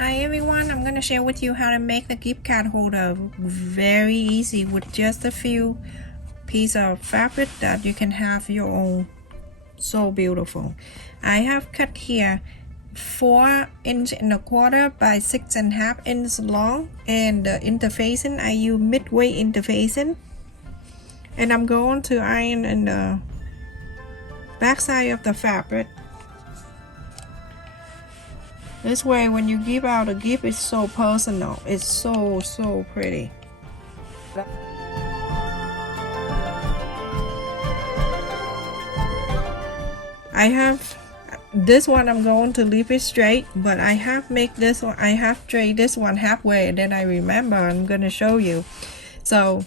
Hi everyone, I'm going to share with you how to make the gift card holder very easy with just a few pieces of fabric that you can have your own. So beautiful. I have cut here 4 inch and a quarter by 6.5 inch long, and the interfacing I use midway interfacing, and I'm going to iron in the back side of the fabric. This way when you give out a gift, it's so personal. It's so pretty. I have this one, I'm going to leave it straight, but I have make this one, I have trade this one halfway, and then I remember I'm going to show you. So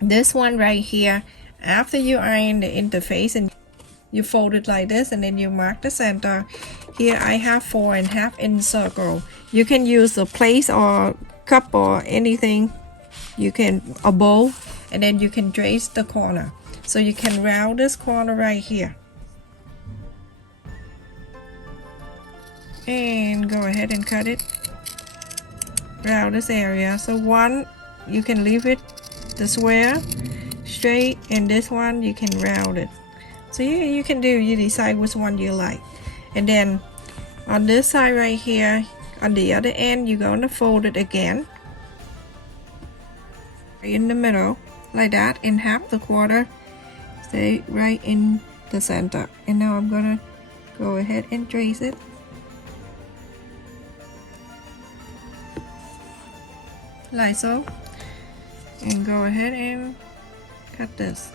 this one right here, after you iron the interface and you fold it like this, and then you mark the center. Here I have 4.5 inch circle. You can use a plate or cup or anything, you can a bowl, and then you can trace the corner. So you can round this corner right here and go ahead and cut it around this area. So one, you can leave it the square straight, and this one you can round it. So you can do, you decide which one you like. And then on this side right here, on the other end, you're going to fold it again in the middle like that, in half the quarter, stay right in the center. And now I'm gonna go ahead and trace it like so, and go ahead and cut this.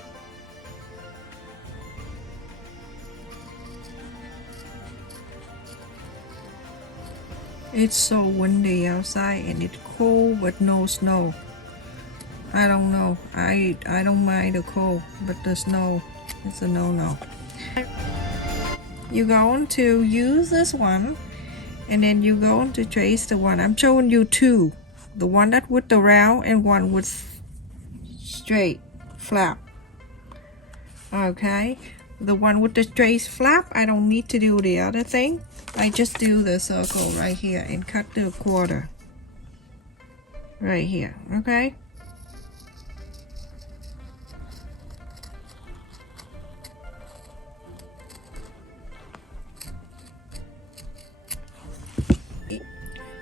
It's so windy outside and it's cold with no snow. I don't know, I don't mind the cold, but the snow, it's a no-no. You're going to use this one, and then you're going to trace the one. I'm showing you two, the one that with the round and one with straight flap. Okay, the one with the straight flap, I don't need to do the other thing. I just do the circle right here and cut the quarter right here. Okay,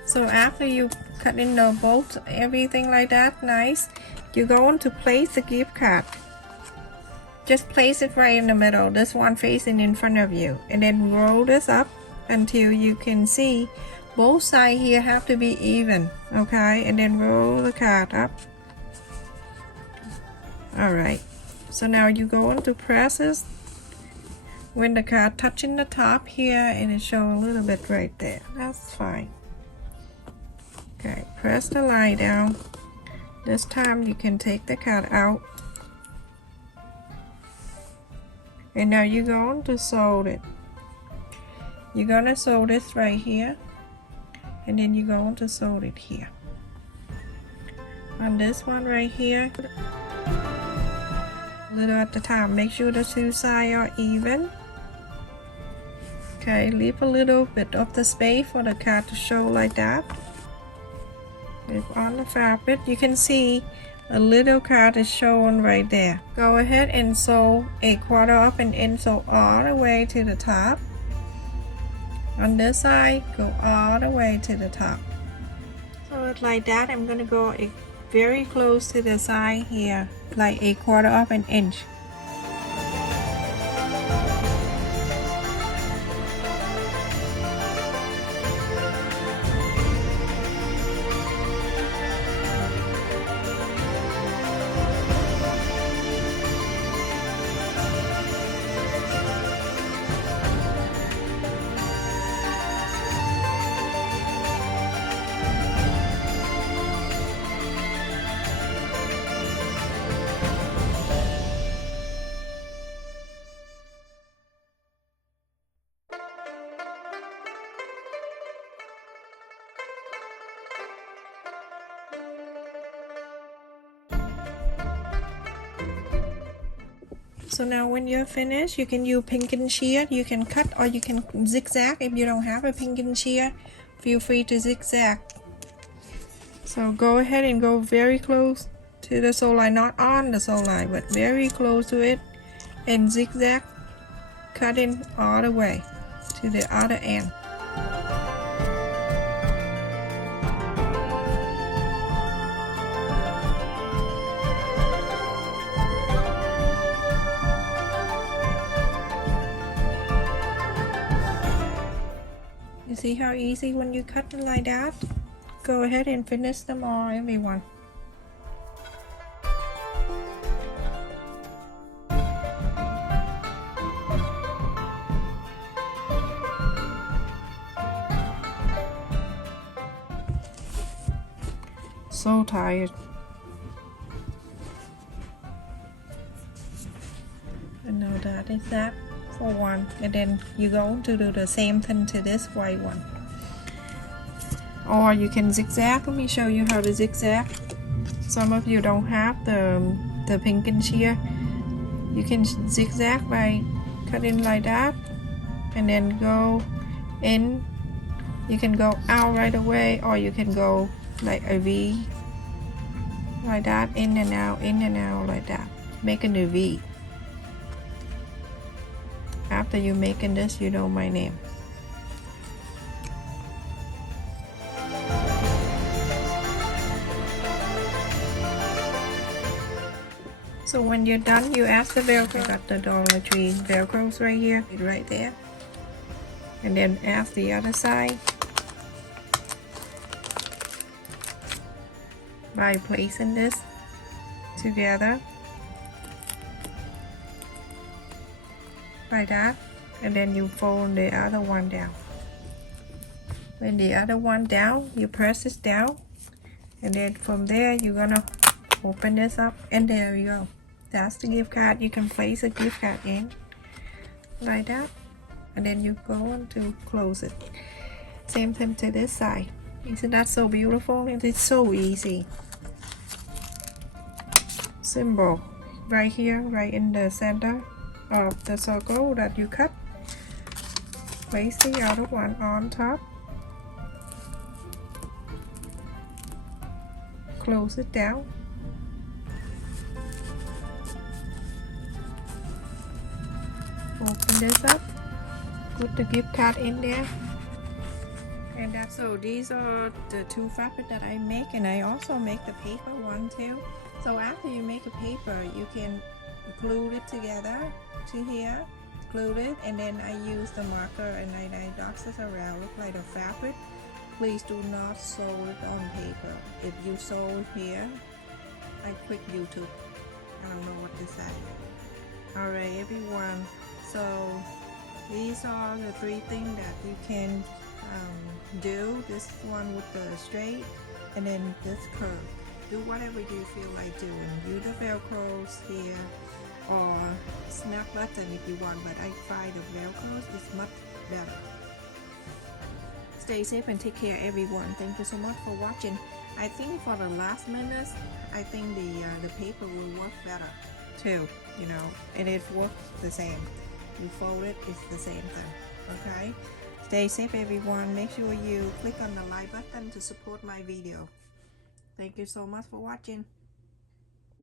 so after you cut in the bolts, everything like that nice, you're going to place the gift card. Just place it right in the middle, this one facing in front of you, and then roll this up until you can see both sides here have to be even. Okay, and then roll the card up. Alright, so now you're going to press this when the card touching the top here, and it show a little bit right there. That's fine. Okay, press the line down. This time you can take the card out, and now you're going to sew it. You're gonna sew this right here, and then you're going to sew it here. On this one right here, a little at the top, make sure the two sides are even. Okay, leave a little bit of the space for the card to show like that. If on the fabric, you can see a little card is showing right there. Go ahead and sew a quarter of an inch, so all the way to the top. On this side, go all the way to the top. So it's like that. I'm gonna go very close to the side here, like a quarter of an inch. So now when you're finished, you can use pinking shear. You can cut or you can zigzag if you don't have a pinking shear. feel free to zigzag. So go ahead and go very close to the sew line, not on the sew line, but very close to it, and zigzag, cutting all the way to the other end. You see how easy when you cut it like that? Go ahead and finish them all, everyone. So tired. I know that is that for one, and then you're going to do the same thing to this white one. Or you can zigzag. Let me show you how to zigzag. Some of you don't have the pink and shear. You can zigzag by cutting like that, and then go in. You can go out right away, or you can go like a V, like that, in and out like that, making a V. After you making this, you know my name. So when you're done, you add the Velcro. I got the Dollar Tree Velcros right here, right there. And then add the other side by placing this together like that, and then you fold the other one down. When the other one down, you press this down, and then from there you're gonna open this up, and there you go. That's the gift card. You can place a gift card in like that, and then you go on to close it. Same thing to this side. Isn't that so beautiful? It is so easy. Symbol right here, right in the center of the circle that you cut. Place the other one on top. Close it down. Open this up. Put the gift card in there. And that's so these are the two fabric that I make, and I also make the paper one too. So after you make a paper, you can glue it together to here, glue it, and then I use the marker and I dots it around, look like a fabric. Please do not sew it on paper. If you sew it here, I quit YouTube. I don't know what to say. Alright everyone, so these are the three things that you can do. This one with the straight, and then this curve. Do whatever you feel like doing. Use the Velcros here, or snap button if you want, but I find the Velcros is much better. Stay safe and take care everyone. Thank you so much for watching. I think for the last minutes, I think the paper will work better too, you know, and it works the same. You fold it, it's the same thing. Okay, stay safe everyone. Make sure you click on the like button to support my video. Thank you so much for watching.